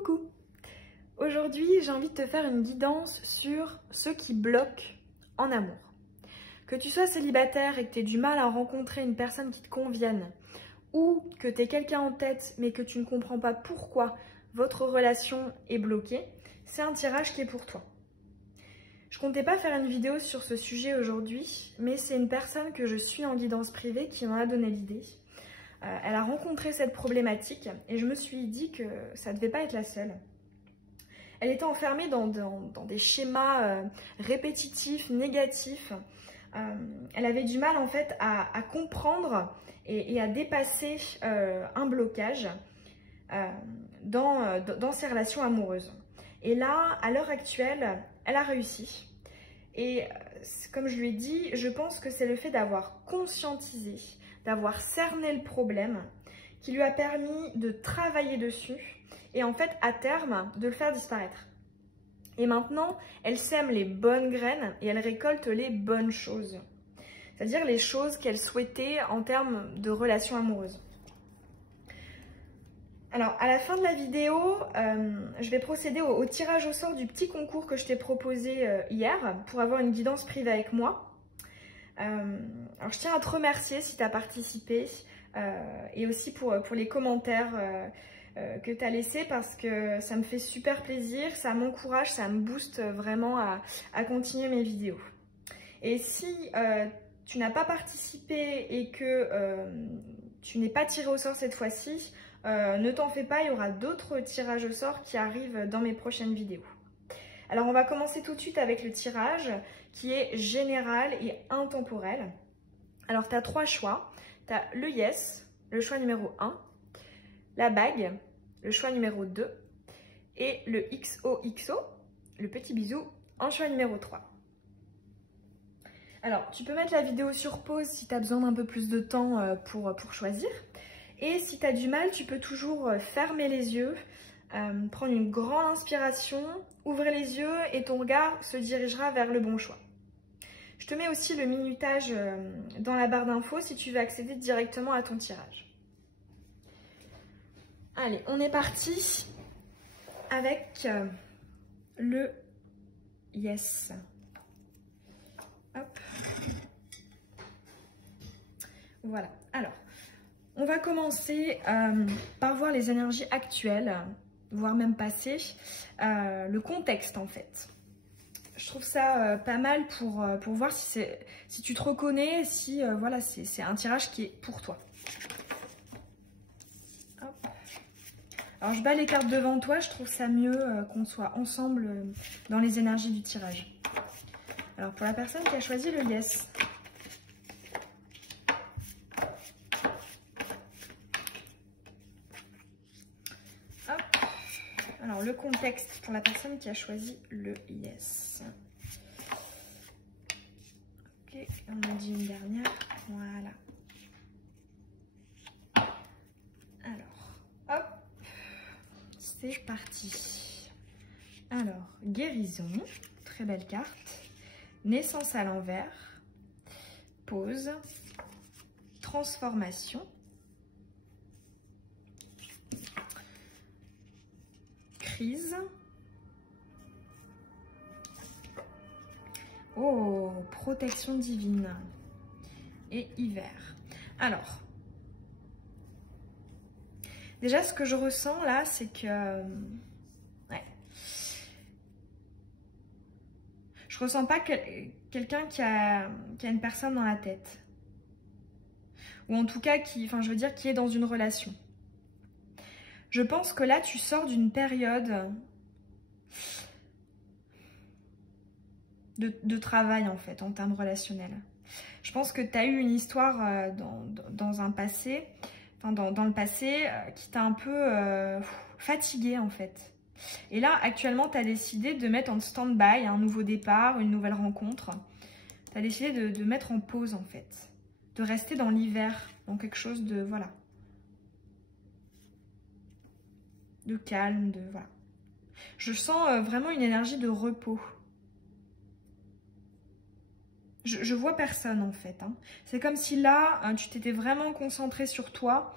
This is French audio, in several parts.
Coucou! Aujourd'hui, j'ai envie de te faire une guidance sur ce qui bloque en amour. Que tu sois célibataire et que tu aies du mal à rencontrer une personne qui te convienne, ou que tu aies quelqu'un en tête mais que tu ne comprends pas pourquoi votre relation est bloquée, c'est un tirage qui est pour toi. Je comptais pas faire une vidéo sur ce sujet aujourd'hui, mais c'est une personne que je suis en guidance privée qui m'en a donné l'idée. Elle a rencontré cette problématique et je me suis dit que ça ne devait pas être la seule. Elle était enfermée dans des schémas répétitifs, négatifs. Elle avait du mal en fait à comprendre et à dépasser un blocage dans ses relations amoureuses. Et là, à l'heure actuelle, elle a réussi. Et comme je lui ai dit, je pense que c'est le fait d'avoir conscientisé, d'avoir cerné le problème qui lui a permis de travailler dessus et en fait à terme de le faire disparaître. Et maintenant, elle sème les bonnes graines et elle récolte les bonnes choses. C'est-à-dire les choses qu'elle souhaitait en termes de relations amoureuses. Alors, à la fin de la vidéo, je vais procéder au tirage au sort du petit concours que je t'ai proposé hier pour avoir une guidance privée avec moi. Alors, je tiens à te remercier si tu as participé et aussi pour les commentaires que tu as laissés parce que ça me fait super plaisir, ça m'encourage, ça me booste vraiment à continuer mes vidéos. Et si tu n'as pas participé et que tu n'es pas tiré au sort cette fois-ci, ne t'en fais pas, il y aura d'autres tirages au sort qui arrivent dans mes prochaines vidéos. Alors on va commencer tout de suite avec le tirage qui est général et intemporel. Alors tu as trois choix, tu as le yes, le choix numéro 1, la bague, le choix numéro 2 et le XOXO, le petit bisou, en choix numéro 3. Alors tu peux mettre la vidéo sur pause si tu as besoin d'un peu plus de temps pour choisir. Et si tu as du mal, tu peux toujours fermer les yeux, prendre une grande inspiration, ouvrir les yeux et ton regard se dirigera vers le bon choix. Je te mets aussi le minutage dans la barre d'infos si tu veux accéder directement à ton tirage. Allez, on est parti avec le yes. Hop. Voilà, alors. On va commencer par voir les énergies actuelles, voire même passées, le contexte en fait. Je trouve ça pas mal pour voir si tu te reconnais, si voilà, c'est un tirage qui est pour toi. Hop. Alors je bats les cartes devant toi, je trouve ça mieux qu'on soit ensemble dans les énergies du tirage. Alors pour la personne qui a choisi le yes. Alors, le contexte pour la personne qui a choisi le yes. Ok, on a dit une dernière. Voilà. Alors, hop, c'est parti. Alors, guérison, très belle carte. Naissance à l'envers. Pause. Transformation. Oh, protection divine et hiver. Alors, déjà ce que je ressens là, c'est que ouais, je ressens pas quelqu'un qui a une personne dans la tête, ou en tout cas qui est dans une relation. Je pense que là, tu sors d'une période de travail, en fait, en termes relationnels. Je pense que tu as eu une histoire dans un passé, dans le passé, qui t'a un peu fatigué, en fait. Et là, actuellement, tu as décidé de mettre en stand-by un nouveau départ, une nouvelle rencontre. Tu as décidé de mettre en pause, en fait. De rester dans l'hiver, dans quelque chose de, voilà, de calme, de voilà. Je sens vraiment une énergie de repos. Je vois personne en fait. Hein. C'est comme si là, tu t'étais vraiment concentré sur toi.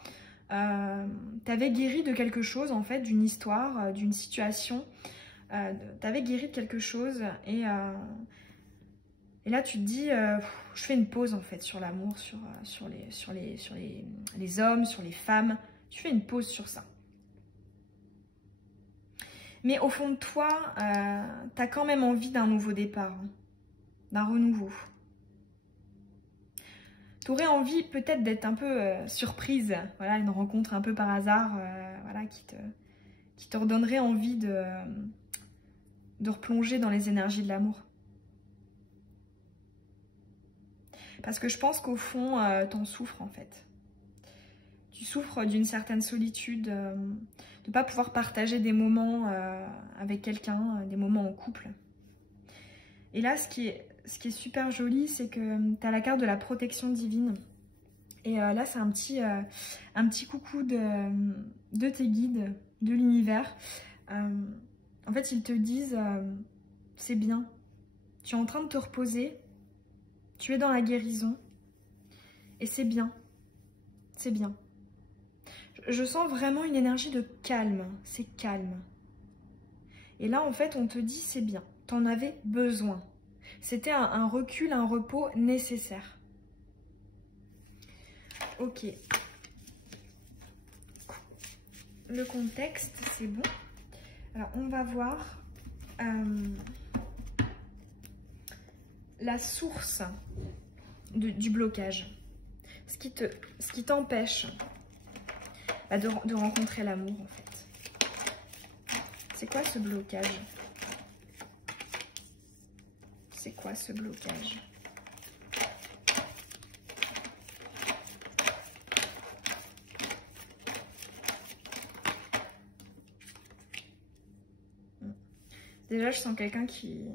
tu avais guéri de quelque chose, en fait, d'une histoire, d'une situation. Tu avais guéri de quelque chose et là, tu te dis, je fais une pause, en fait, sur l'amour, sur les hommes, sur les femmes. Tu fais une pause sur ça. Mais au fond de toi, tu as quand même envie d'un nouveau départ, hein, d'un renouveau. Tu aurais envie peut-être d'être un peu surprise, voilà, une rencontre un peu par hasard, voilà, qui te redonnerait envie de replonger dans les énergies de l'amour. Parce que je pense qu'au fond, t'en souffres en fait. Tu souffres d'une certaine solitude, de ne pas pouvoir partager des moments avec quelqu'un, des moments en couple. Et là, ce qui est super joli, c'est que tu as la carte de la protection divine. Et là, c'est un petit coucou de tes guides, de l'univers. En fait, ils te disent, c'est bien. Tu es en train de te reposer. Tu es dans la guérison. Et c'est bien. C'est bien. Je sens vraiment une énergie de calme. C'est calme. Et là, en fait, on te dit, c'est bien. T'en avais besoin. C'était un recul, un repos nécessaire. Ok. Le contexte, c'est bon. Alors, on va voir la source du blocage. Ce qui t'empêche de rencontrer l'amour, en fait. C'est quoi ce blocage? C'est quoi ce blocage? Déjà, je sens quelqu'un qui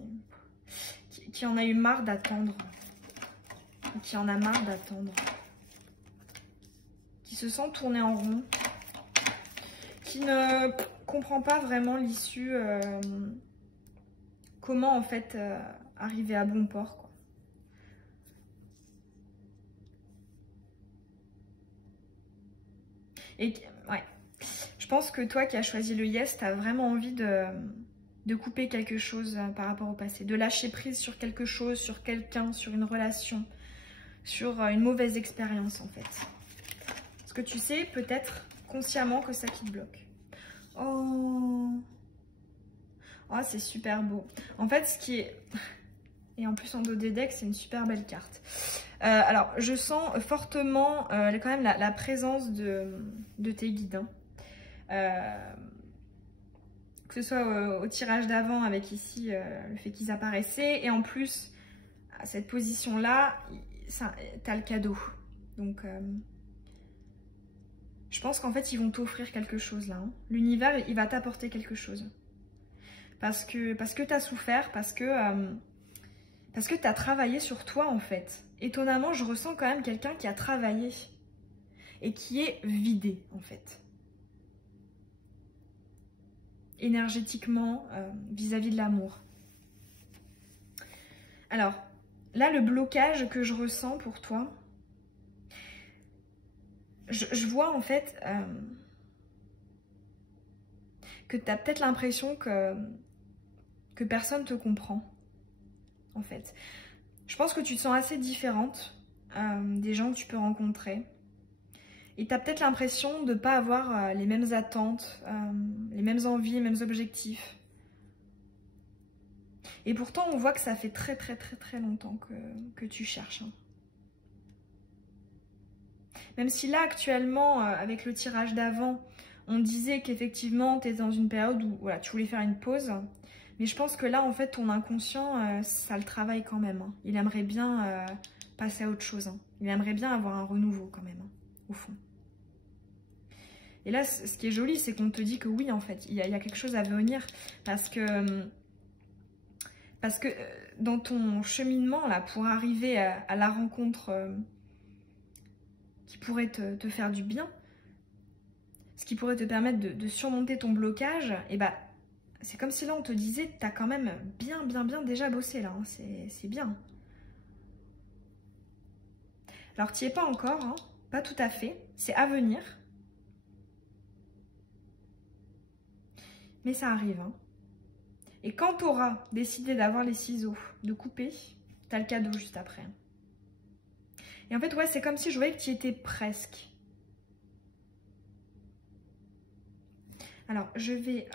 en a eu marre d'attendre. Qui en a marre d'attendre. Qui se sent tourner en rond. Qui ne comprend pas vraiment l'issue. Comment, en fait, arriver à bon port, quoi. Et ouais, je pense que toi qui as choisi le yes, tu as vraiment envie de couper quelque chose par rapport au passé, de lâcher prise sur quelque chose, sur quelqu'un, sur une relation, sur une mauvaise expérience en fait. Parce que tu sais peut-être consciemment que ça qui te bloque. Oh, oh c'est super beau. En fait, ce qui est... Et en plus en dos des decks, c'est une super belle carte. Alors, je sens fortement quand même la présence de tes guides. Hein. Que ce soit au tirage d'avant avec ici le fait qu'ils apparaissaient. Et en plus, à cette position-là, tu as le cadeau. Donc, je pense qu'en fait, ils vont t'offrir quelque chose là. Hein. L'univers, il va t'apporter quelque chose. Parce que tu as souffert, parce que tu as travaillé sur toi en fait. Étonnamment, je ressens quand même quelqu'un qui a travaillé et qui est vidé en fait. Énergétiquement, vis-à-vis de l'amour. Alors, là, le blocage que je ressens pour toi, je vois en fait que tu as peut-être l'impression que personne ne te comprend, en fait. Je pense que tu te sens assez différente des gens que tu peux rencontrer. Et tu as peut-être l'impression de ne pas avoir les mêmes attentes, les mêmes envies, les mêmes objectifs. Et pourtant, on voit que ça fait très longtemps que tu cherches. Hein. Même si là, actuellement, avec le tirage d'avant, on disait qu'effectivement, tu es dans une période où voilà, tu voulais faire une pause. Mais je pense que là, en fait, ton inconscient, ça le travaille quand même. Hein. Il aimerait bien passer à autre chose. Hein. Il aimerait bien avoir un renouveau quand même, hein, au fond. Et là, ce qui est joli, c'est qu'on te dit que oui, en fait, il y a quelque chose à venir. Parce que dans ton cheminement, là, pour arriver à la rencontre qui pourrait te faire du bien, ce qui pourrait te permettre de surmonter ton blocage, et bah, c'est comme si là, on te disait, t'as quand même bien déjà bossé, là. Hein, c'est bien. Alors, tu n'y es pas encore, hein, pas tout à fait. C'est à venir. Mais ça arrive, hein. Et quand tu auras décidé d'avoir les ciseaux, de couper, tu as le cadeau juste après. Et en fait, ouais, c'est comme si je voyais que tu y étais presque. Alors, je vais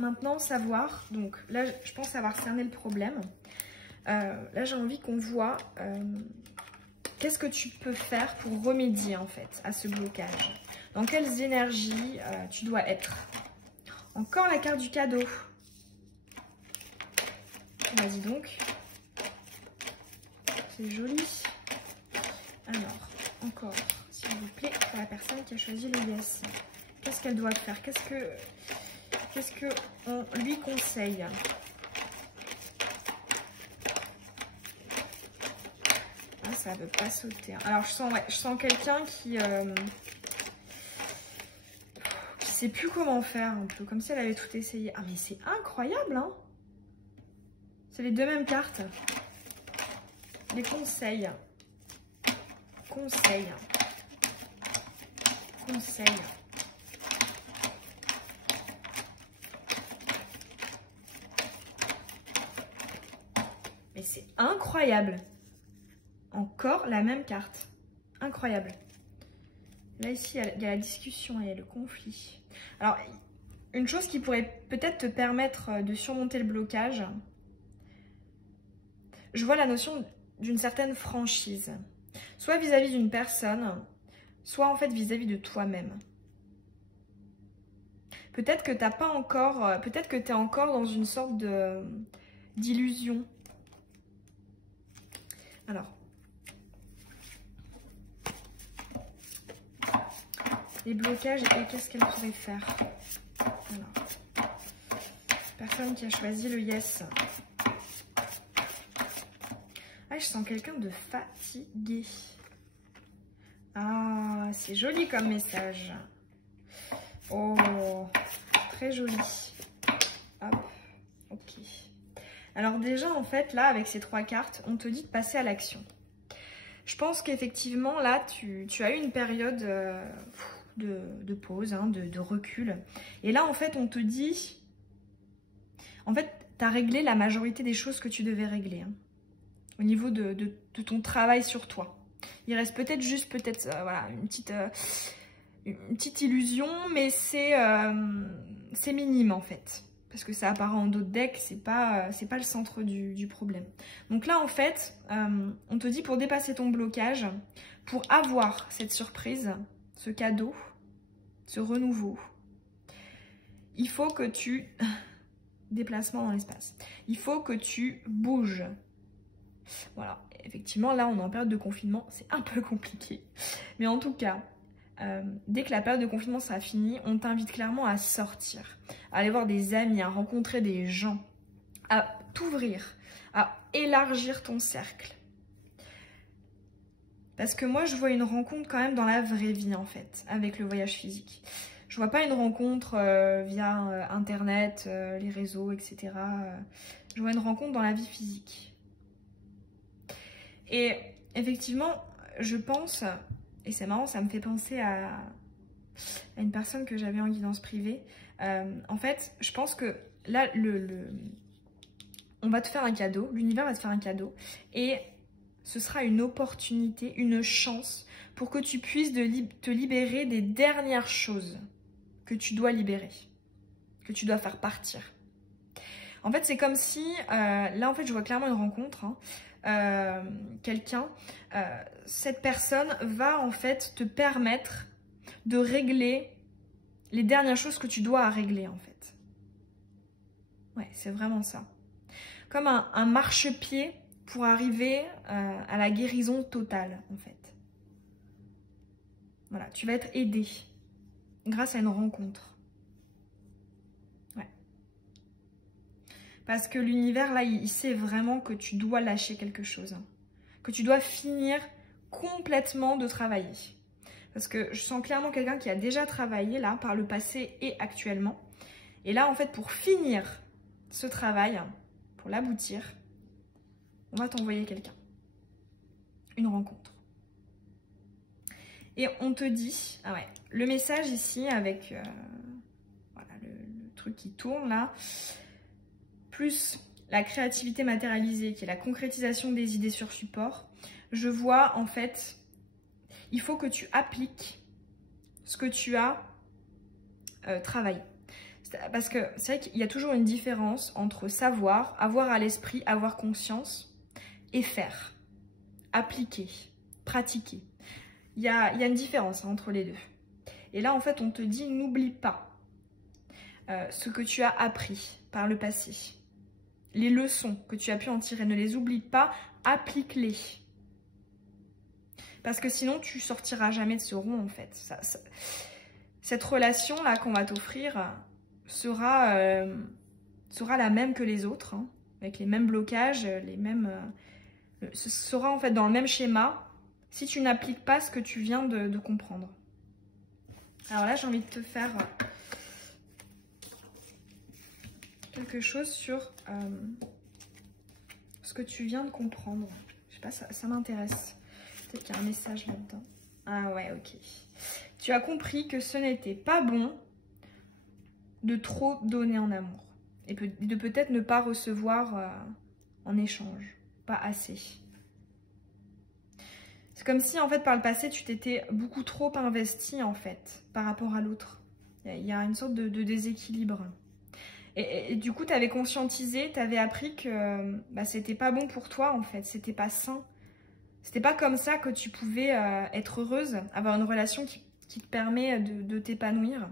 maintenant savoir, donc là, je pense avoir cerné le problème. Là, j'ai envie qu'on voit qu'est-ce que tu peux faire pour remédier en fait à ce blocage. Dans quelles énergies tu dois être. Encore la carte du cadeau. Vas-y donc. C'est joli. Alors, encore, s'il vous plaît, pour la personne qui a choisi le yes. Qu'est-ce qu'elle doit faire? Qu'est-ce qu'on lui conseille? Ah, ça ne veut pas sauter. Alors, je sens quelqu'un qui sait plus comment faire un peu, comme si elle avait tout essayé. Ah, mais c'est incroyable, hein? C'est les deux mêmes cartes. Les conseils. Conseils. Conseils. Mais c'est incroyable. Encore la même carte. Incroyable. Là, ici, il y a la discussion et le conflit. Alors, une chose qui pourrait peut-être te permettre de surmonter le blocage, je vois la notion d'une certaine franchise. Soit vis-à-vis d'une personne, soit en fait vis-à-vis de toi-même. Peut-être que t'as pas encore, peut-être que tu es encore dans une sorte d'illusion. Alors, les blocages et qu'est-ce qu'elle pourrait faire? Alors, personne qui a choisi le yes. Ah, je sens quelqu'un de fatigué. Ah, c'est joli comme message. Oh, très joli. Hop, ok. Alors déjà, en fait, là, avec ces trois cartes, on te dit de passer à l'action. Je pense qu'effectivement, là, tu as eu une période de pause, hein, de recul. Et là, en fait, on te dit... En fait, tu as réglé la majorité des choses que tu devais régler. Hein, au niveau de ton travail sur toi. Il reste peut-être juste, voilà, une petite illusion, mais c'est minime, en fait. Parce que ça apparaît en dos de deck, c'est pas le centre du problème. Donc là, en fait, on te dit pour dépasser ton blocage, pour avoir cette surprise, ce cadeau, ce renouveau, il faut que tu... Déplacement dans l'espace. Il faut que tu bouges. Voilà. Effectivement, là, on est en période de confinement. C'est un peu compliqué. Mais en tout cas... dès que la période de confinement sera finie, on t'invite clairement à sortir, à aller voir des amis, à rencontrer des gens, à t'ouvrir, à élargir ton cercle. Parce que moi, je vois une rencontre quand même dans la vraie vie, en fait, avec le voyage physique. Je vois pas une rencontre via Internet, les réseaux, etc. Je vois une rencontre dans la vie physique. Et effectivement, je pense... Et c'est marrant, ça me fait penser à une personne que j'avais en guidance privée. En fait, je pense que là, on va te faire un cadeau, l'univers va te faire un cadeau. Et ce sera une opportunité, une chance pour que tu puisses te libérer des dernières choses que tu dois libérer, que tu dois faire partir. En fait, c'est comme si, là en fait, je vois clairement une rencontre, hein. Quelqu'un, cette personne va en fait te permettre de régler les dernières choses que tu dois régler en fait. Ouais, c'est vraiment ça. Comme un marchepied pour arriver à la guérison totale en fait. Voilà, tu vas être aidé grâce à une rencontre. Ouais. Parce que l'univers, là, il sait vraiment que tu dois lâcher quelque chose. Hein. Que tu dois finir complètement de travailler. Parce que je sens clairement quelqu'un qui a déjà travaillé, là, par le passé et actuellement. Et là, en fait, pour finir ce travail, pour l'aboutir, on va t'envoyer quelqu'un. Une rencontre. Et on te dit... Ah ouais, le message ici, avec truc qui tourne là, plus la créativité matérialisée, qui est la concrétisation des idées sur support, je vois en fait, il faut que tu appliques ce que tu as travaillé. Parce que c'est vrai qu'il y a toujours une différence entre savoir, avoir à l'esprit, avoir conscience et faire, appliquer, pratiquer. Il y a une différence entre les deux. Et là, en fait, on te dit, n'oublie pas ce que tu as appris par le passé. Les leçons que tu as pu en tirer, ne les oublie pas, applique-les. Parce que sinon, tu sortiras jamais de ce rond, en fait. Cette relation-là qu'on va t'offrir sera la même que les autres, hein, avec les mêmes blocages, les mêmes... ce sera en fait dans le même schéma si tu n'appliques pas ce que tu viens de comprendre. Alors là, j'ai envie de te faire quelque chose sur ce que tu viens de comprendre. Je sais pas, ça m'intéresse. Peut-être qu'il y a un message là-dedans. Ah ouais, ok. Tu as compris que ce n'était pas bon de trop donner en amour. Et de peut-être ne pas recevoir en échange. Pas assez. C'est comme si, en fait, par le passé, tu t'étais beaucoup trop investi, en fait, par rapport à l'autre. Il y a une sorte de déséquilibre. Et du coup, tu avais conscientisé, tu avais appris que c'était pas bon pour toi, en fait. C'était pas sain. C'était pas comme ça que tu pouvais être heureuse, avoir une relation qui te permet de t'épanouir.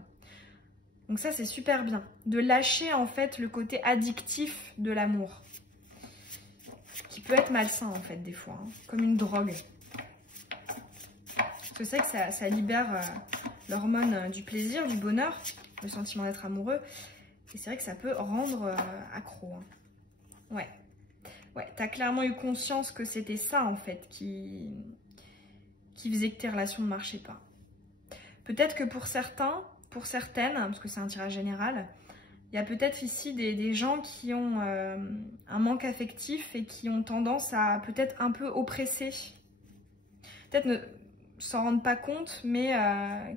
Donc ça, c'est super bien. De lâcher, en fait, le côté addictif de l'amour. Qui peut être malsain, en fait, des fois. Hein, comme une drogue. Je sais que ça libère l'hormone du plaisir, du bonheur, le sentiment d'être amoureux. Et c'est vrai que ça peut rendre accro. Hein. Ouais. Ouais, t'as clairement eu conscience que c'était ça, en fait, qui faisait que tes relations ne marchaient pas. Peut-être que pour certains, pour certaines, parce que c'est un tirage général, il y a peut-être ici des gens qui ont un manque affectif et qui ont tendance à peut-être un peu oppresser. Peut-être ne s'en rendent pas compte, mais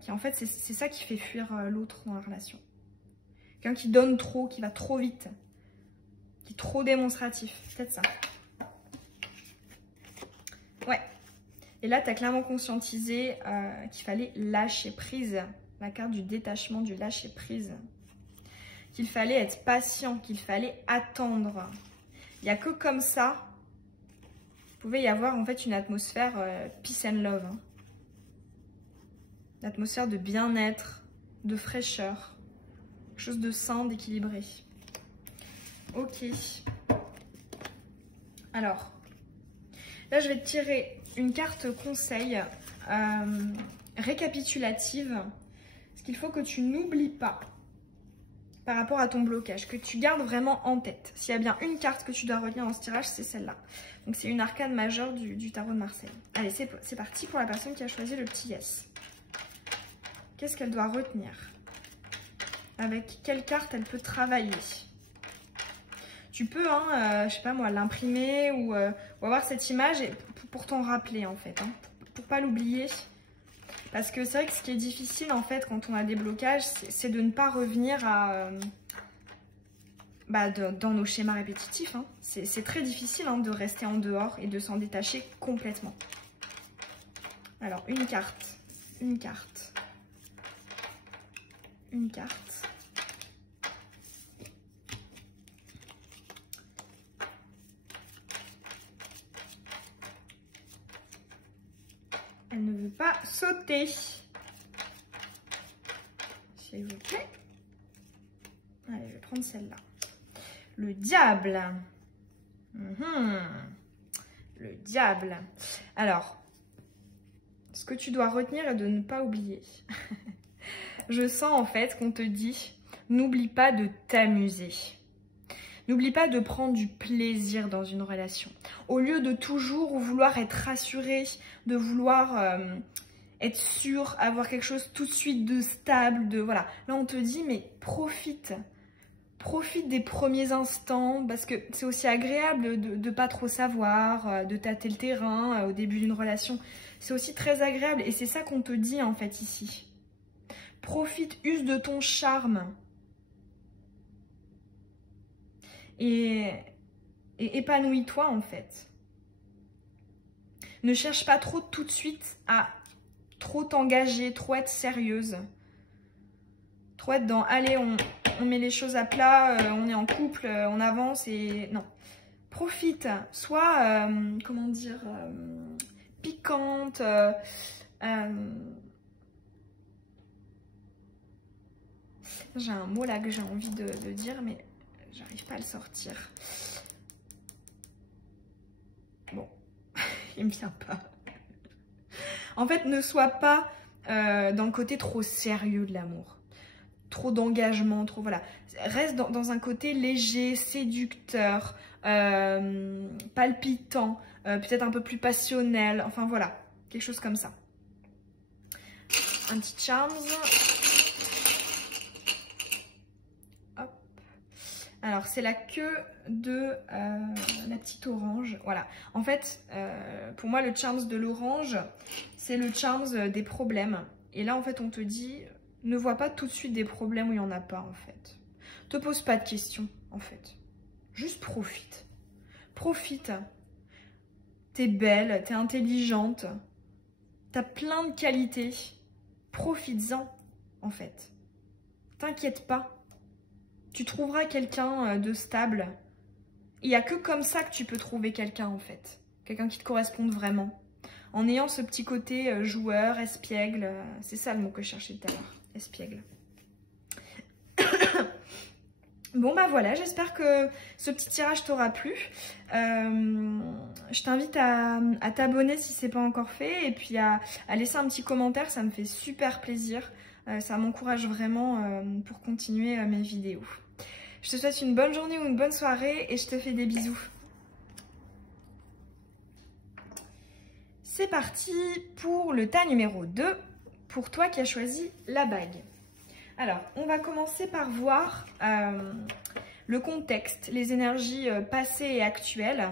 qui en fait, c'est ça qui fait fuir l'autre dans la relation. Quelqu'un qui donne trop, qui va trop vite, qui est trop démonstratif. Peut-être ça. Ouais. Et là, tu as clairement conscientisé qu'il fallait lâcher prise. La carte du détachement, du lâcher prise. Qu'il fallait être patient, qu'il fallait attendre. Il n'y a que comme ça, il pouvait y avoir en fait une atmosphère peace and love. Hein. Une atmosphère de bien-être, de fraîcheur. Quelque chose de sain, d'équilibré. Ok. Alors, là je vais te tirer une carte conseil récapitulative. Ce qu'il faut que tu n'oublies pas par rapport à ton blocage, que tu gardes vraiment en tête. S'il y a bien une carte que tu dois retenir dans ce tirage, c'est celle-là. Donc c'est une arcane majeure du tarot de Marseille. Allez, c'est parti pour la personne qui a choisi le petit yes. Qu'est-ce qu'elle doit retenir? Avec quelle carte elle peut travailler? Tu peux, je sais pas moi, l'imprimer ou avoir cette image pour t'en rappeler en fait, hein, pour pas l'oublier. Parce que c'est vrai que ce qui est difficile en fait quand on a des blocages, c'est de ne pas revenir à, dans nos schémas répétitifs. Hein. C'est très difficile hein, de rester en dehors et de s'en détacher complètement. Alors une carte, une carte, une carte. Elle ne veut pas sauter. S'il vous plaît. Allez, je vais prendre celle-là. Le diable. Le diable. Alors, ce que tu dois retenir est de ne pas oublier. Je sens en fait qu'on te dit, n'oublie pas de t'amuser. N'oublie pas de prendre du plaisir dans une relation. Au lieu de toujours vouloir être rassuré, de vouloir être sûr, avoir quelque chose tout de suite de stable, voilà. Là, on te dit, mais profite. Profite des premiers instants, parce que c'est aussi agréable de pas trop savoir, de tâter le terrain au début d'une relation. C'est aussi très agréable et c'est ça qu'on te dit en fait ici. Profite, use de ton charme. et épanouis-toi en fait. Ne cherche pas trop tout de suite à trop t'engager, trop être sérieuse. Trop être dans, allez, on met les choses à plat, on est en couple, on avance et... Non. Profite, sois, comment dire, piquante, j'ai un mot là que j'ai envie de dire, mais j'arrive pas à le sortir. Bon, il me vient pas. En fait, ne sois pas dans le côté trop sérieux de l'amour. Trop d'engagement, trop... Voilà. Reste dans un côté léger, séducteur, palpitant, peut-être un peu plus passionnel. Enfin, voilà. Quelque chose comme ça. Un petit charms. Hop. Alors, c'est la queue de la petite orange. Voilà. En fait, pour moi, le charms de l'orange, c'est le charms des problèmes. Et là, en fait, on te dit, ne vois pas tout de suite des problèmes où il n'y en a pas, en fait. Te pose pas de questions, en fait. Juste profite. Profite. T'es belle, t'es intelligente. T'as plein de qualités. Profites-en, en fait. T'inquiète pas. Tu trouveras quelqu'un de stable. Il n'y a que comme ça que tu peux trouver quelqu'un, en fait. Quelqu'un qui te corresponde vraiment. En ayant ce petit côté joueur, espiègle. C'est ça le mot que je cherchais tout à l'heure. Espiègle. Bon bah voilà, j'espère que ce petit tirage t'aura plu. Je t'invite à t'abonner si c'est pas encore fait et puis à laisser un petit commentaire, ça me fait super plaisir. Ça m'encourage vraiment pour continuer mes vidéos. Je te souhaite une bonne journée ou une bonne soirée et je te fais des bisous. C'est parti pour le tas numéro 2, pour toi qui as choisi la bague. Alors, on va commencer par voir le contexte, les énergies passées et actuelles.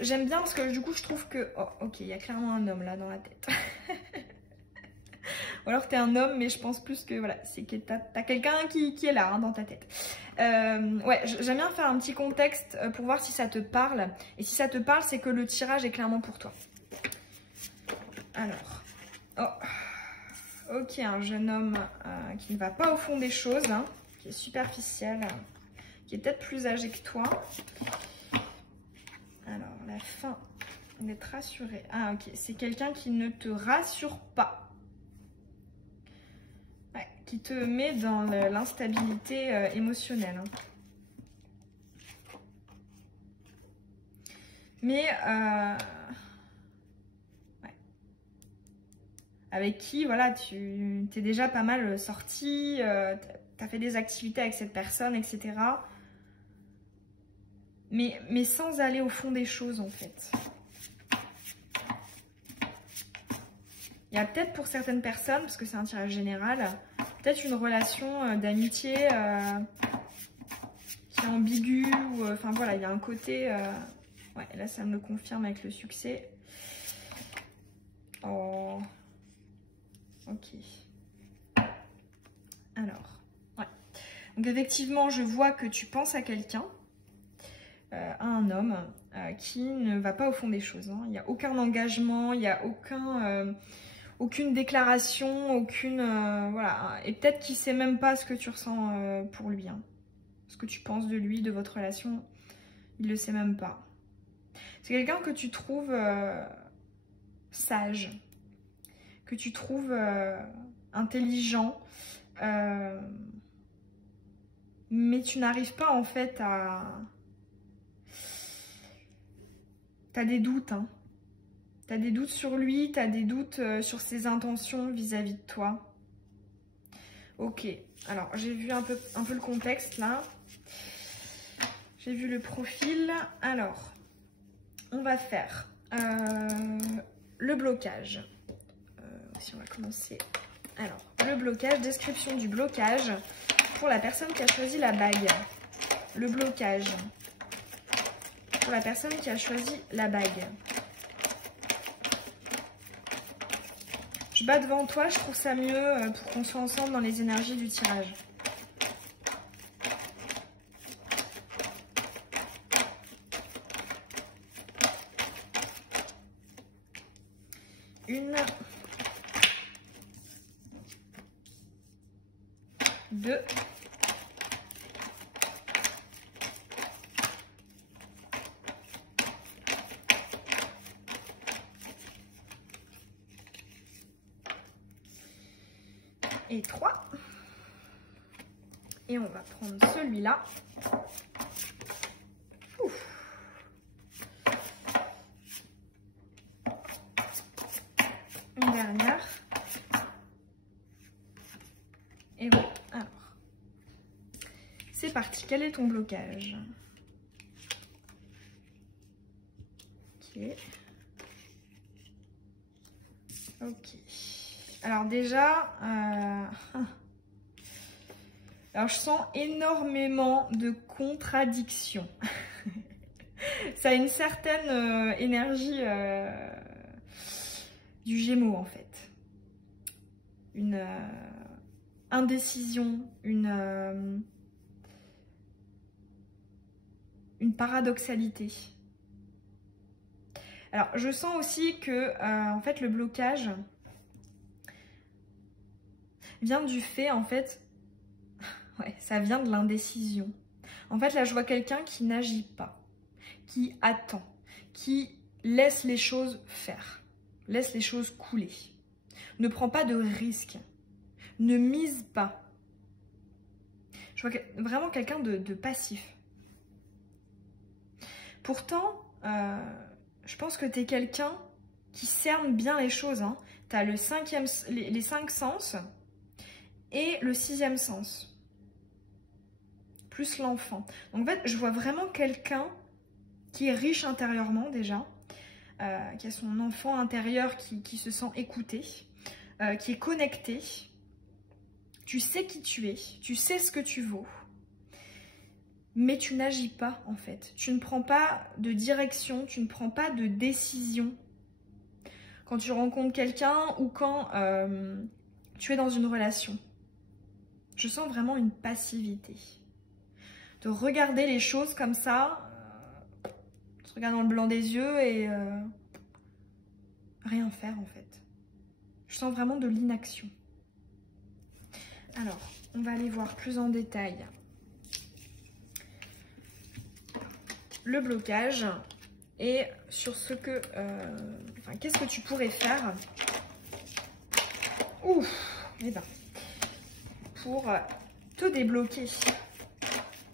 J'aime bien parce que du coup, je trouve que... Oh, ok, il y a clairement un homme là dans la tête. Ou alors t'es un homme, mais je pense plus que voilà, c'est que t'as quelqu'un qui est là hein, dans ta tête. Ouais, j'aime bien faire un petit contexte pour voir si ça te parle. Et si ça te parle, c'est que le tirage est clairement pour toi. Alors... Oh. Ok, un jeune homme qui ne va pas au fond des choses, hein, qui est superficiel, qui est peut-être plus âgé que toi. Alors, la fin d'être rassuré. Ah, ok, c'est quelqu'un qui ne te rassure pas. Ouais, qui te met dans l'instabilité émotionnelle. Hein. Mais... avec qui, voilà, tu t'es déjà pas mal sorti, tu as fait des activités avec cette personne, etc. Mais sans aller au fond des choses, en fait. Il y a peut-être pour certaines personnes, parce que c'est un tirage général, peut-être une relation d'amitié qui est ambiguë, ou enfin voilà, il y a un côté... ouais, là, ça me le confirme avec le succès. Oh... Ok. Alors, ouais. Donc effectivement, je vois que tu penses à quelqu'un, à un homme qui ne va pas au fond des choses. Hein. Il n'y a aucun engagement, il n'y a aucune déclaration, aucune... voilà. Et peut-être qu'il ne sait même pas ce que tu ressens pour lui. Hein. Ce que tu penses de lui, de votre relation, il ne le sait même pas. C'est quelqu'un que tu trouves sage, que tu trouves intelligent, mais tu n'arrives pas en fait à... T'as des doutes, hein. T'as des doutes sur lui, t'as des doutes sur ses intentions vis-à-vis de toi. Ok, alors j'ai vu un peu le contexte là. J'ai vu le profil. Alors, on va faire le blocage. Si on va commencer. Alors, le blocage, description du blocage pour la personne qui a choisi la bague. Le blocage pour la personne qui a choisi la bague. Je bats devant toi, je trouve ça mieux pour qu'on soit ensemble dans les énergies du tirage. 1, 2, 3. Et on va prendre celui-là. Une dernière. Et voilà. Alors, c'est parti. Quel est ton blocage? Ok. Ok. Alors déjà, alors je sens énormément de contradictions. Ça a une certaine énergie du Gémeaux en fait. Une indécision, une paradoxalité. Alors je sens aussi que en fait le blocage vient du fait en fait, ouais, ça vient de l'indécision. En fait là je vois quelqu'un qui n'agit pas, qui attend, qui laisse les choses faire, laisse les choses couler, ne prend pas de risques, ne mise pas. Je vois vraiment quelqu'un de passif. Pourtant, je pense que tu es quelqu'un qui cerne bien les choses. Hein. Tu as les 5 sens et le 6e sens, plus l'enfant. Donc en fait, je vois vraiment quelqu'un qui est riche intérieurement déjà, qui a son enfant intérieur qui se sent écouté, qui est connecté. Tu sais qui tu es, tu sais ce que tu vaux, mais tu n'agis pas en fait. Tu ne prends pas de direction, tu ne prends pas de décision. Quand tu rencontres quelqu'un ou quand tu es dans une relation, je sens vraiment une passivité. De regarder les choses comme ça, se regarder dans le blanc des yeux et rien faire en fait. Je sens vraiment de l'inaction. Alors, on va aller voir plus en détail le blocage et sur ce que... enfin, qu'est-ce que tu pourrais faire eh ben, pour te débloquer.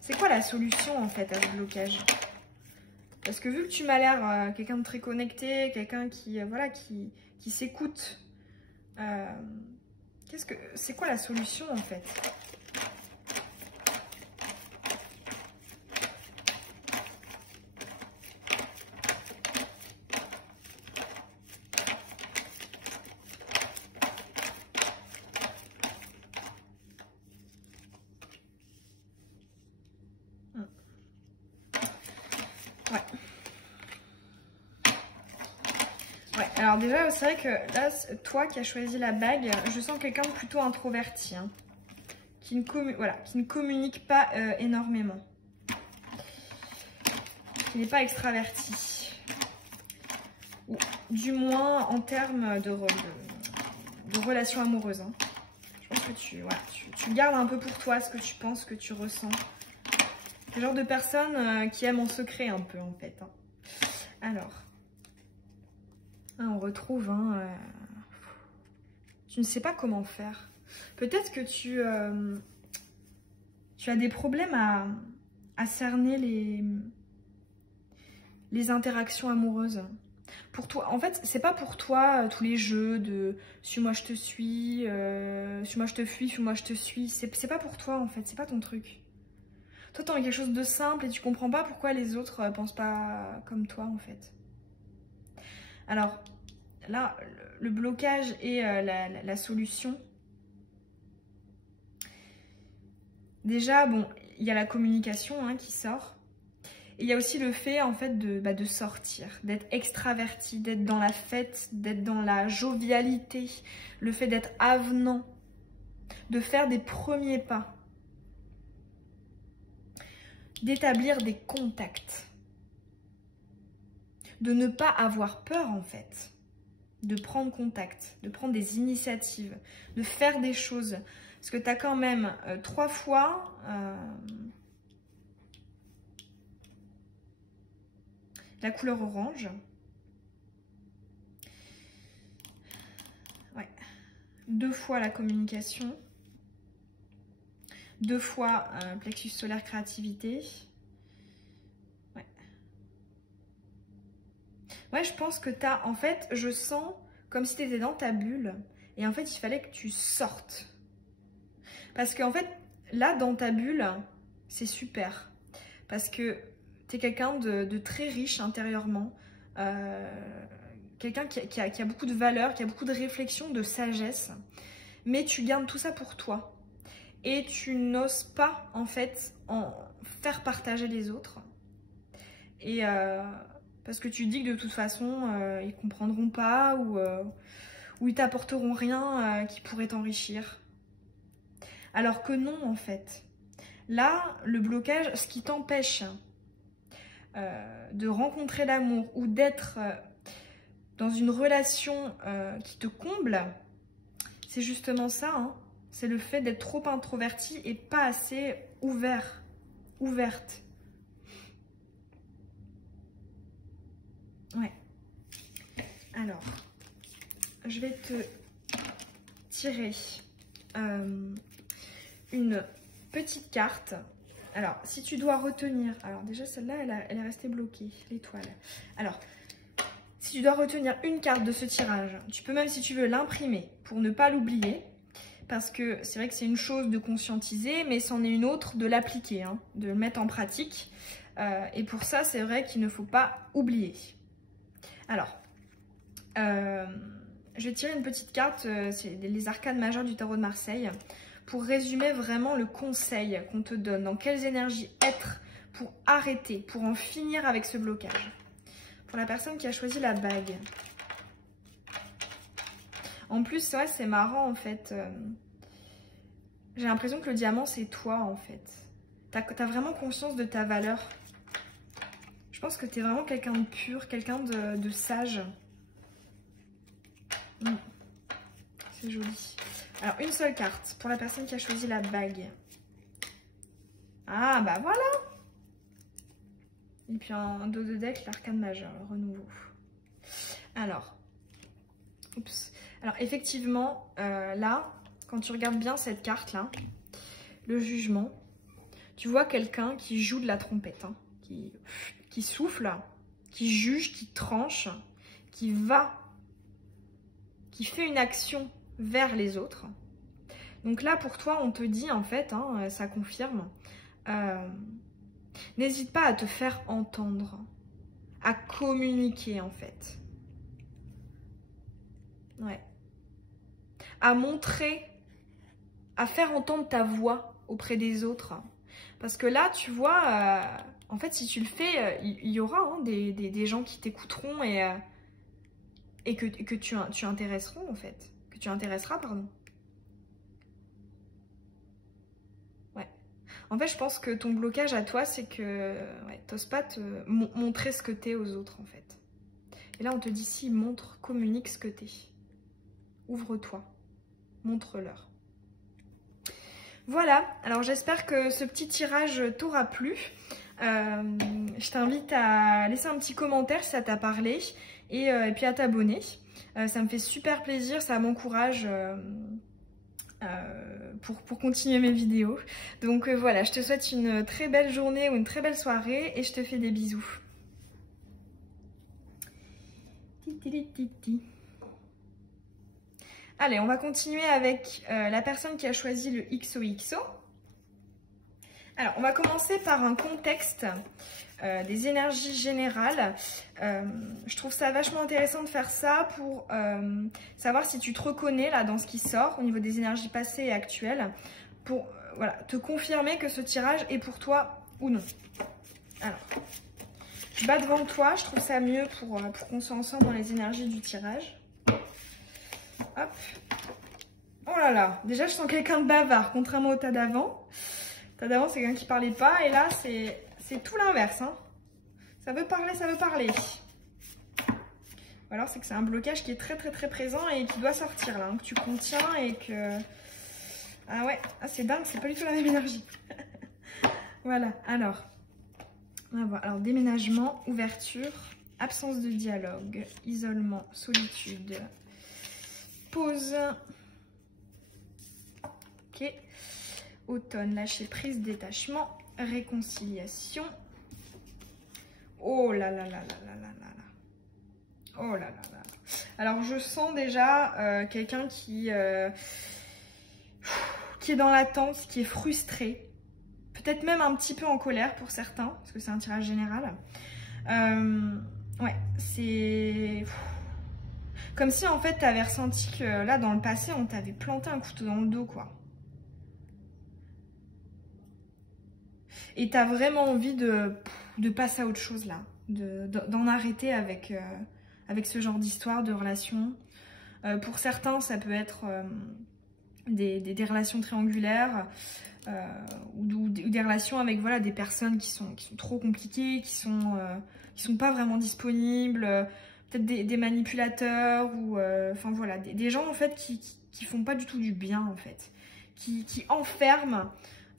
C'est quoi la solution en fait à ce blocage? Parce que vu que tu m'as l'air quelqu'un de très connecté, quelqu'un qui, voilà, qui s'écoute, c'est quoi la solution en fait? Ouais, alors déjà, c'est vrai que là, toi qui as choisi la bague, je sens quelqu'un de plutôt introverti, hein, qui ne communique pas énormément, qui n'est pas extraverti, ou du moins en termes de relations amoureuses. Hein. Je pense que tu gardes un peu pour toi ce que tu penses, ce que tu ressens. Le genre de personne qui aime en secret un peu en fait. Hein. Alors... on retrouve, hein, tu ne sais pas comment faire. Peut-être que tu as des problèmes à cerner les interactions amoureuses. Pour toi, en fait, c'est pas pour toi tous les jeux de suis-moi je te suis, suis-moi je te fuis, suis-moi je te suis. C'est pas pour toi en fait, c'est pas ton truc. Toi, t'as quelque chose de simple et tu comprends pas pourquoi les autres pensent pas comme toi en fait. Alors, là, le blocage et la solution. Déjà, bon, il y a la communication hein, qui sort. Et il y a aussi le fait, en fait, de sortir, d'être extraverti, d'être dans la fête, d'être dans la jovialité, le fait d'être avenant, de faire des premiers pas, d'établir des contacts, de ne pas avoir peur, en fait. de prendre contact, de prendre des initiatives, de faire des choses. Parce que tu as quand même 3 fois... la couleur orange. Ouais. 2 fois la communication. 2 fois plexus solaire créativité. Ouais. Ouais, je pense que t'as... En fait, je sens comme si tu étais dans ta bulle. Et en fait, il fallait que tu sortes. Parce qu'en fait, là, dans ta bulle, c'est super. Parce que tu es quelqu'un de très riche intérieurement. Quelqu'un qui a beaucoup de valeur, qui a beaucoup de réflexion, de sagesse. Mais tu gardes tout ça pour toi. Et tu n'oses pas, en fait, en faire partager les autres. Et parce que tu dis que de toute façon, ils comprendront pas ou ils t'apporteront rien qui pourrait t'enrichir. Alors que non, en fait. Là, le blocage, ce qui t'empêche de rencontrer l'amour ou d'être dans une relation qui te comble, c'est justement ça, hein. C'est le fait d'être trop introverti et pas assez ouverte. Ouais. Alors, je vais te tirer une petite carte. Alors, si tu dois retenir... Alors déjà, celle-là, elle est restée bloquée, l'étoile. Alors, si tu dois retenir une carte de ce tirage, tu peux même, si tu veux, l'imprimer pour ne pas l'oublier. Parce que c'est vrai que c'est une chose de conscientiser, mais c'en est une autre de l'appliquer, hein, de le mettre en pratique. Et pour ça, c'est vrai qu'il ne faut pas oublier. Alors, je vais tirer une petite carte, c'est les arcanes majeures du tarot de Marseille, pour résumer vraiment le conseil qu'on te donne, dans quelles énergies être pour arrêter, pour en finir avec ce blocage. Pour la personne qui a choisi la bague. En plus, c'est vrai, c'est marrant en fait. J'ai l'impression que le diamant, c'est toi en fait. T'as vraiment conscience de ta valeur. Je pense que t'es vraiment quelqu'un de pur, quelqu'un de sage. C'est joli. Alors, une seule carte pour la personne qui a choisi la bague. Ah, bah voilà. Et puis un dos de deck, l'arcane majeur, le renouveau. Alors, oups. Alors, effectivement, là, quand tu regardes bien cette carte-là, le jugement, tu vois quelqu'un qui joue de la trompette, hein, qui souffle, qui juge, qui tranche, qui fait une action vers les autres. Donc là, pour toi, on te dit, en fait, hein, ça confirme, n'hésite pas à te faire entendre, à communiquer, en fait. Ouais. À montrer, à faire entendre ta voix auprès des autres. Parce que là, tu vois, en fait, si tu le fais, il y aura hein, des gens qui t'écouteront et que tu intéresseront, en fait. Que tu intéresseras, pardon. Ouais. En fait, je pense que ton blocage à toi, c'est que ouais, t'oses pas te montrer ce que t'es aux autres, en fait. Et là, on te dit, si, montre, communique ce que t'es. Ouvre-toi. Montre-leur. Voilà, alors j'espère que ce petit tirage t'aura plu. Je t'invite à laisser un petit commentaire si ça t'a parlé et puis à t'abonner. Ça me fait super plaisir, ça m'encourage pour continuer mes vidéos. Donc voilà, je te souhaite une très belle journée ou une très belle soirée et je te fais des bisous. Allez, on va continuer avec la personne qui a choisi le XOXO. Alors, on va commencer par un contexte des énergies générales. Je trouve ça vachement intéressant de faire ça pour savoir si tu te reconnais là dans ce qui sort au niveau des énergies passées et actuelles. Pour voilà, te confirmer que ce tirage est pour toi ou non. Alors, je bats devant toi, je trouve ça mieux pour qu'on soit ensemble dans les énergies du tirage. Hop. Oh là là, déjà je sens quelqu'un de bavard, contrairement au tas d'avant. Le tas d'avant c'est quelqu'un qui parlait pas et là c'est tout l'inverse. Hein. Ça veut parler, ça veut parler. Ou alors c'est que c'est un blocage qui est très présent et qui doit sortir là, hein, que tu contiens et que... Ah ouais, ah, c'est dingue, c'est pas du tout la même énergie. Voilà, alors, on va voir. Alors, déménagement, ouverture, absence de dialogue, isolement, solitude, pause. Ok. Automne, lâcher prise, détachement, réconciliation. Oh là là là là là là là là. Oh là là là. Alors, je sens déjà quelqu'un qui est dans l'attente, qui est frustré. Peut-être même un petit peu en colère pour certains, parce que c'est un tirage général. Ouais, c'est... Comme si en fait tu avais ressenti que là dans le passé on t'avait planté un couteau dans le dos quoi. Et t'as vraiment envie de passer à autre chose là, d'en arrêter avec ce genre d'histoire, de relation. Pour certains ça peut être des relations triangulaires. Ou des relations avec voilà, des personnes qui sont trop compliquées, qui sont pas vraiment disponibles, peut-être des manipulateurs ou enfin voilà, des gens en fait qui font pas du tout du bien en fait, qui enferment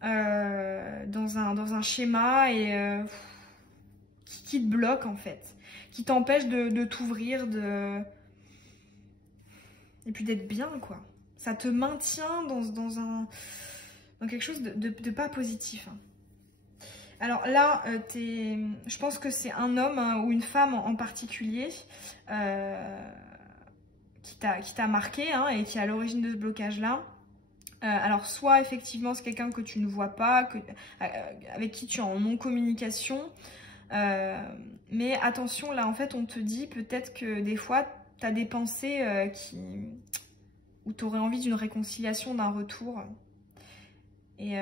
dans un schéma et qui te bloquent en fait, qui t'empêchent de t'ouvrir, et puis d'être bien quoi. Ça te maintient dans quelque chose de pas positif. Alors là, je pense que c'est un homme hein, ou une femme en particulier qui t'a marqué hein, et qui est à l'origine de ce blocage-là. Alors soit effectivement c'est quelqu'un que tu ne vois pas, avec qui tu es en non-communication. Mais attention, là en fait on te dit peut-être que des fois tu as des pensées où tu aurais envie d'une réconciliation, d'un retour. Et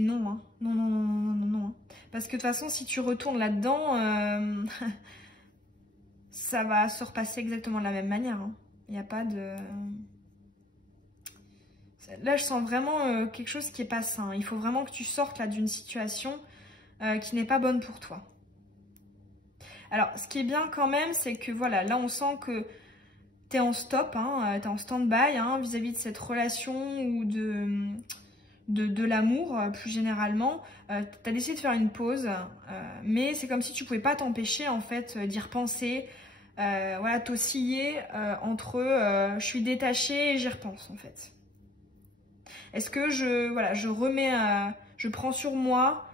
non, hein. Non. Parce que de toute façon, si tu retournes là-dedans, ça va se repasser exactement de la même manière. Hein. Il n'y a pas de... Là, je sens vraiment quelque chose qui n'est pas sain. Il faut vraiment que tu sortes là d'une situation qui n'est pas bonne pour toi. Alors, ce qui est bien quand même, c'est que voilà, là, on sent que tu es en stop, hein, tu es en stand-by hein, vis-à-vis de cette relation ou de l'amour plus généralement. Tu as décidé de faire une pause, mais c'est comme si tu pouvais pas t'empêcher en fait d'y repenser, voilà, t'osciller entre je suis détachée et j'y repense en fait. Est-ce que je remets, je prends sur moi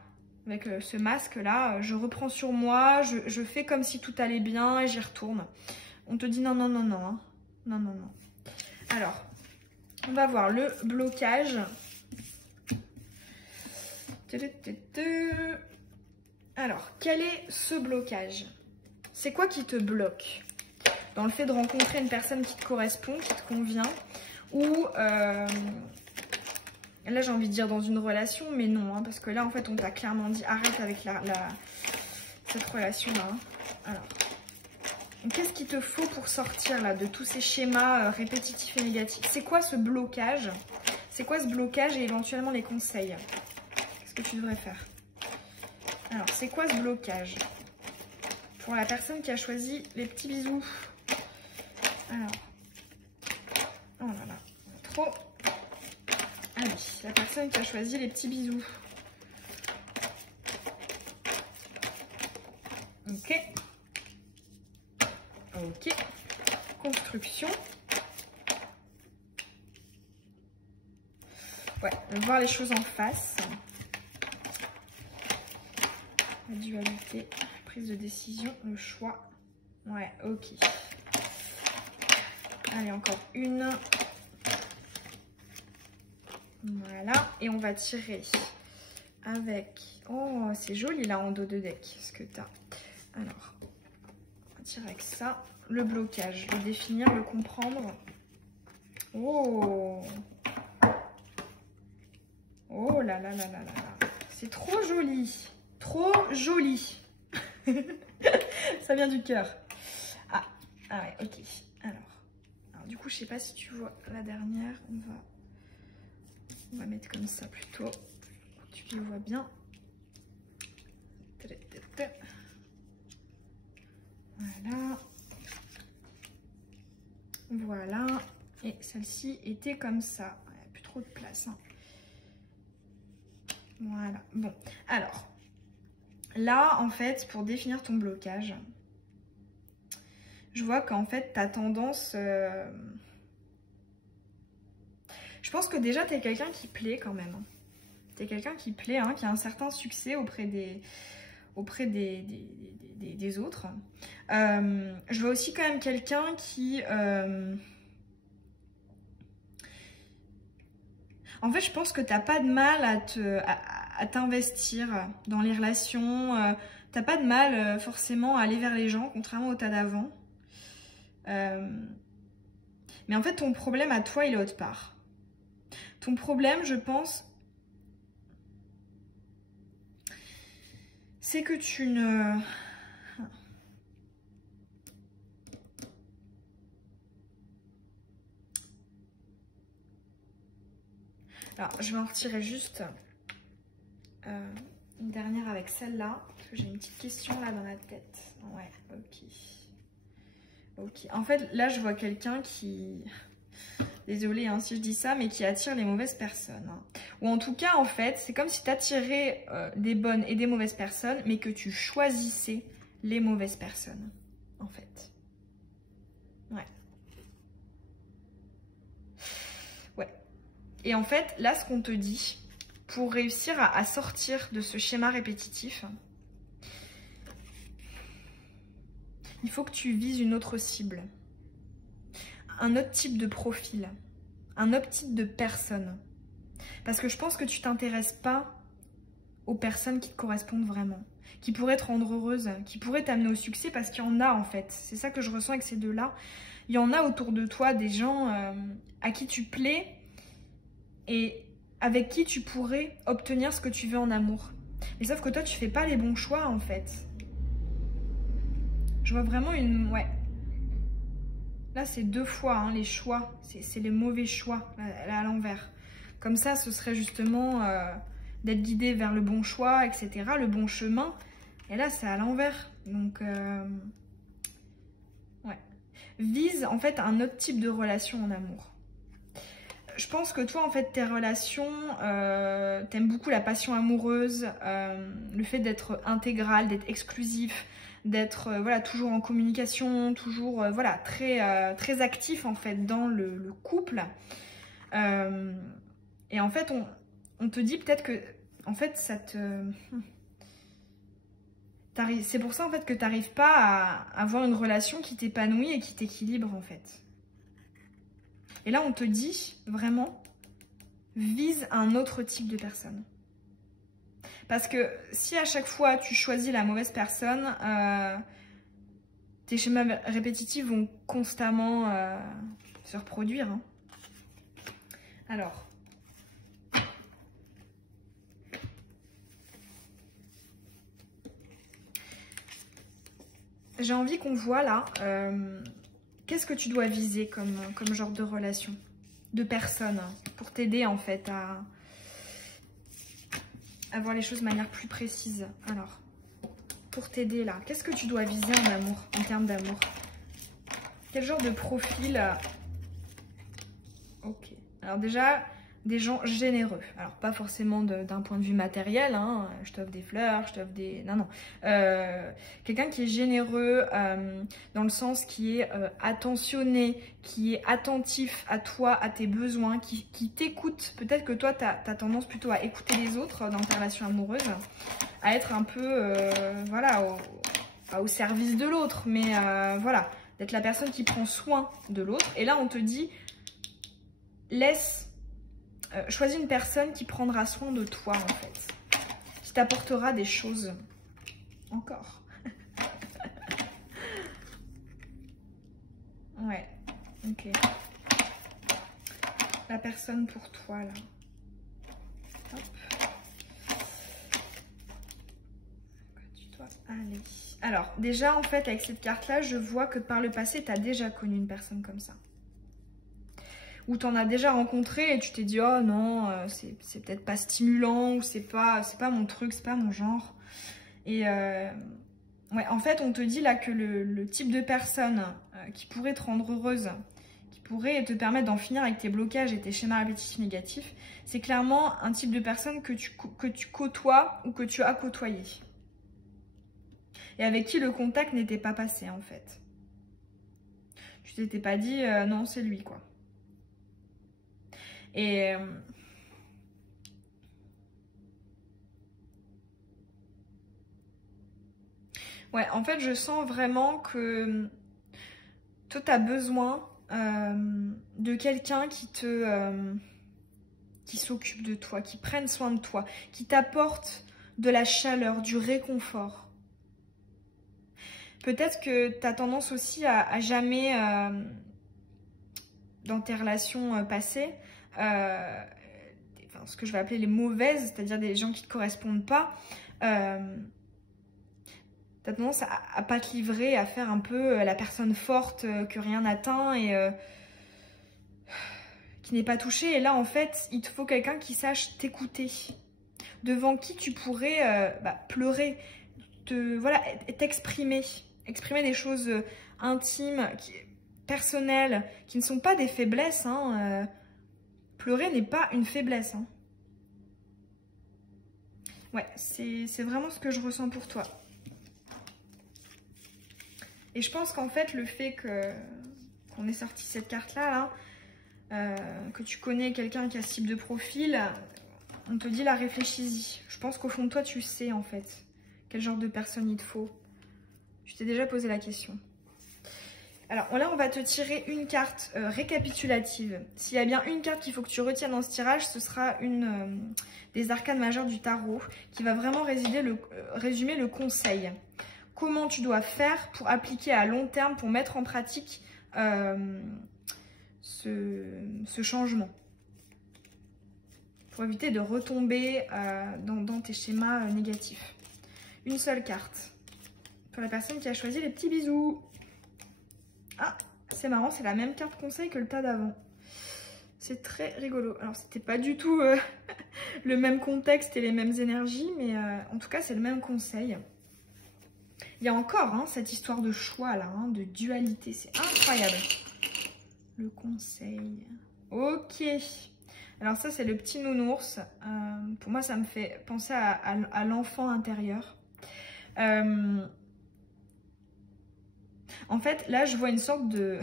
avec ce masque là, je reprends sur moi, je fais comme si tout allait bien et j'y retourne. On te dit non, hein. Non. Alors, on va voir le blocage. Alors, quel est ce blocage? C'est quoi qui te bloque? Dans le fait de rencontrer une personne qui te correspond, qui te convient, ou là j'ai envie de dire dans une relation, mais non, hein, parce que là en fait on t'a clairement dit arrête avec cette relation-là. Hein. Alors, qu'est-ce qu'il te faut pour sortir là de tous ces schémas répétitifs et négatifs? C'est quoi ce blocage? C'est quoi ce blocage et éventuellement les conseils? Qu'est-ce que tu devrais faire? Alors, c'est quoi ce blocage? Pour la personne qui a choisi les petits bisous. Alors, oh là là, trop. Allez, la personne qui a choisi les petits bisous. Ok. Construction. Ouais, on va voir les choses en face. La dualité, prise de décision, le choix. Ouais, ok. Allez, encore une. Voilà, et on va tirer avec... Oh, c'est joli là en dos de deck, ce que tu as. Alors, on va tirer avec ça. Le blocage, le définir, le comprendre. Oh! Oh là là là là là là. C'est trop joli. Trop joli. Ça vient du cœur. Ah ouais, ok. Alors, du coup, je sais pas si tu vois la dernière. On va mettre comme ça plutôt. Tu le vois bien. Voilà. Voilà. Et celle-ci était comme ça. Il n'y a plus trop de place. Hein. Voilà. Bon, alors, là, en fait, pour définir ton blocage, je vois qu'en fait, tu as tendance... Je pense que déjà, tu es quelqu'un qui plaît quand même. Hein. Tu es quelqu'un qui plaît, hein, qui a un certain succès auprès des autres. Je vois aussi quand même quelqu'un qui... En fait, je pense que t'as pas de mal à t'investir dans les relations. T'as pas de mal forcément à aller vers les gens, contrairement au tas d'avant. Mais en fait, ton problème à toi, il est autre part. Ton problème, je pense, c'est que tu ne... Alors, je vais en retirer juste une dernière avec celle-là, parce que j'ai une petite question là dans la tête. Ouais, ok. Ok. En fait, là, je vois quelqu'un qui... Désolée hein, si je dis ça, mais qui attire les mauvaises personnes. Hein. Ou en tout cas, en fait, c'est comme si tu attirais des bonnes et des mauvaises personnes, mais que tu choisissais les mauvaises personnes, en fait. Ouais. Ouais. Et en fait, là, ce qu'on te dit, pour réussir à sortir de ce schéma répétitif, il faut que tu vises une autre cible. Un autre type de profil, un autre type de personne. Parce que je pense que tu t'intéresses pas aux personnes qui te correspondent vraiment, qui pourraient te rendre heureuse, qui pourraient t'amener au succès, parce qu'il y en a en fait. C'est ça que je ressens avec ces deux-là. Il y en a autour de toi des gens à qui tu plais et avec qui tu pourrais obtenir ce que tu veux en amour. Mais sauf que toi, tu fais pas les bons choix en fait. Je vois vraiment une... Ouais. Là, c'est deux fois, hein, les choix. C'est les mauvais choix, là, à l'envers. Comme ça, ce serait justement d'être guidé vers le bon choix, etc. Le bon chemin. Et là, c'est à l'envers. Donc, ouais. Vise, en fait, un autre type de relation en amour. Je pense que toi, en fait, tes relations, t'aimes beaucoup la passion amoureuse, le fait d'être intégral, d'être exclusif, d'être voilà, toujours en communication, toujours voilà, très actif en fait dans le couple. Et en fait, on te dit peut-être que en fait, ça te... C'est pour ça en fait que tu n'arrives pas à avoir une relation qui t'épanouit et qui t'équilibre en fait. Et là, on te dit vraiment, vise un autre type de personne. Parce que si à chaque fois tu choisis la mauvaise personne, tes schémas répétitifs vont constamment se reproduire. Hein. Alors, j'ai envie qu'on voit là, qu'est-ce que tu dois viser comme genre de relation, de personne, pour t'aider en fait à voir les choses de manière plus précise. Alors, pour t'aider là, qu'est-ce que tu dois viser en amour, en termes d'amour? Quel genre de profil? Ok. Alors déjà, des gens généreux. Alors pas forcément d'un point de vue matériel, hein. Je t'offre des fleurs, je t'offre des... Non, non. Quelqu'un qui est généreux dans le sens qui est attentionné, qui est attentif à toi, à tes besoins, qui t'écoute. Peut-être que toi, tu as tendance plutôt à écouter les autres dans ta relation amoureuse, à être un peu, voilà, pas au service de l'autre, mais voilà, d'être la personne qui prend soin de l'autre. Et là, on te dit, choisis une personne qui prendra soin de toi, en fait. Qui t'apportera des choses. Encore. Ouais, ok. La personne pour toi, là. Hop. Tu dois aller. Alors, déjà, en fait, avec cette carte-là, je vois que par le passé, tu as déjà connu une personne comme ça. Ou t'en as déjà rencontré et tu t'es dit oh non, c'est peut-être pas stimulant, ou c'est pas mon truc, c'est pas mon genre. Et ouais, en fait on te dit là que le type de personne qui pourrait te rendre heureuse, pourrait te permettre d'en finir avec tes blocages et tes schémas répétitifs négatifs. C'est clairement un type de personne que tu côtoies ou que tu as côtoyé. Et avec qui le contact n'était pas passé en fait. Tu t'étais pas dit non c'est lui quoi. Et ouais, en fait je sens vraiment que toi tu as besoin de quelqu'un qui s'occupe de toi, qui prenne soin de toi, qui t'apporte de la chaleur, du réconfort. Peut-être que tu as tendance aussi à jamais, dans tes relations passées, ce que je vais appeler les mauvaises, c'est-à-dire des gens qui ne te correspondent pas, tu as tendance à pas te livrer, à faire un peu la personne forte que rien n'atteint et qui n'est pas touchée. Et là, en fait, il te faut quelqu'un qui sache t'écouter, devant qui tu pourrais pleurer, t'exprimer, exprimer des choses intimes, personnelles, qui ne sont pas des faiblesses. Hein, pleurer n'est pas une faiblesse. Hein. Ouais, c'est vraiment ce que je ressens pour toi. Et je pense qu'en fait, le fait qu'on ait sorti cette carte-là, que tu connais quelqu'un qui a ce type de profil, on te dit là, réfléchis-y. Je pense qu'au fond de toi, tu sais en fait quel genre de personne il te faut. Je t'ai déjà posé la question. Alors là, on va te tirer une carte récapitulative. S'il y a bien une carte qu'il faut que tu retiennes dans ce tirage, ce sera une des arcanes majeures du tarot qui va vraiment résumer le conseil. Comment tu dois faire pour appliquer à long terme, pour mettre en pratique ce changement. Pour éviter de retomber dans tes schémas négatifs. Une seule carte. Pour la personne qui a choisi les petits bisous. Ah, c'est marrant, c'est la même carte conseil que le tas d'avant. C'est très rigolo. Alors, c'était pas du tout le même contexte et les mêmes énergies, mais en tout cas, c'est le même conseil. Il y a encore cette histoire de choix là, de dualité. C'est incroyable. Le conseil. Ok. Alors ça, c'est le petit nounours. Pour moi, ça me fait penser à l'enfant intérieur. En fait, là, je vois une sorte de,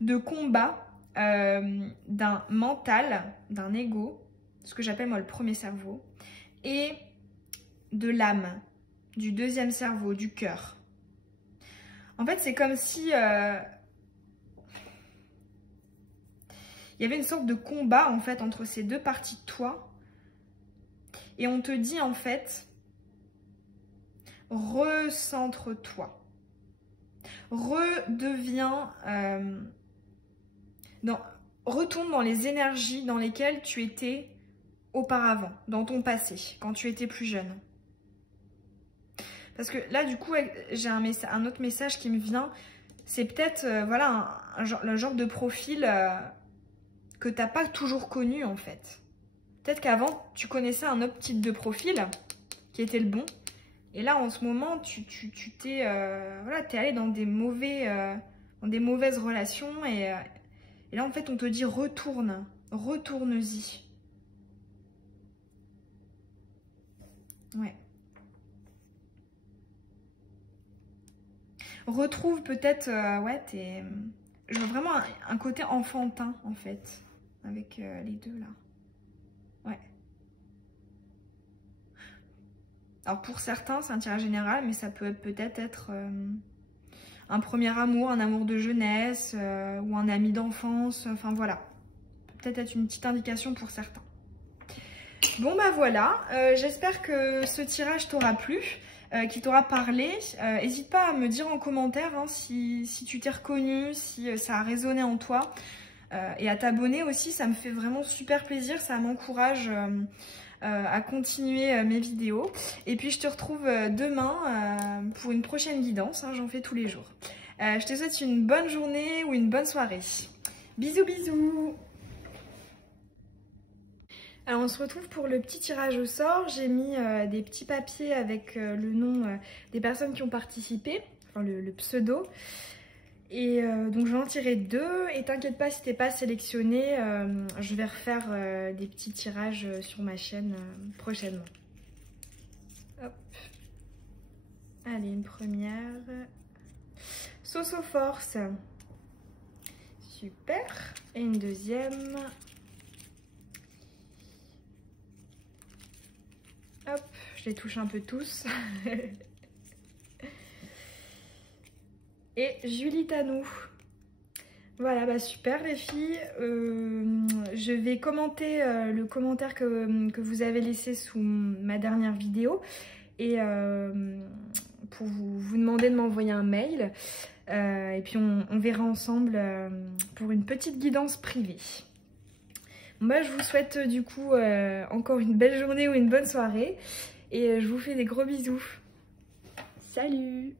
de combat d'un mental, d'un ego, ce que j'appelle moi le premier cerveau, et de l'âme, du deuxième cerveau, du cœur. En fait, c'est comme si il y avait une sorte de combat en fait entre ces deux parties de toi, et on te dit en fait, recentre-toi. Redeviens, retourne dans les énergies dans lesquelles tu étais auparavant, dans ton passé, quand tu étais plus jeune. Parce que là, du coup, j'ai un autre message qui me vient. C'est peut-être, voilà, le genre de profil que tu n'as pas toujours connu, en fait. Peut-être qu'avant, tu connaissais un autre type de profil qui était le bon. Et là, en ce moment, tu t'es t'es allé dans des mauvaises relations. Et là, en fait, on te dit retourne-y. Ouais. Retrouve peut-être, je vois vraiment un côté enfantin, en fait, avec les deux, là. Ouais. Alors pour certains, c'est un tirage général, mais ça peut peut-être être un premier amour, un amour de jeunesse ou un ami d'enfance. Enfin voilà, peut-être être une petite indication pour certains. Bon bah voilà, j'espère que ce tirage t'aura plu, qu'il t'aura parlé. N'hésite pas à me dire en commentaire si tu t'es reconnu, si ça a résonné en toi. Et à t'abonner aussi, ça me fait vraiment super plaisir, ça m'encourage à continuer mes vidéos. Et puis je te retrouve demain pour une prochaine guidance, j'en fais tous les jours. Je te souhaite une bonne journée ou une bonne soirée. Bisous bisous. Alors on se retrouve pour le petit tirage au sort. J'ai mis des petits papiers avec le nom des personnes qui ont participé, enfin le pseudo. Et donc j'en tirerai 2 et t'inquiète pas si t'es pas sélectionné, je vais refaire des petits tirages sur ma chaîne prochainement. Hop. Allez, une première. Soso Force. Super. Et une deuxième. Hop, je les touche un peu tous. Et Julie Tanou. Voilà, bah super les filles. Je vais commenter le commentaire que vous avez laissé sous ma dernière vidéo. Et pour vous demander de m'envoyer un mail. Et puis on verra ensemble pour une petite guidance privée. Moi je vous souhaite du coup encore une belle journée ou une bonne soirée. Et je vous fais des gros bisous. Salut!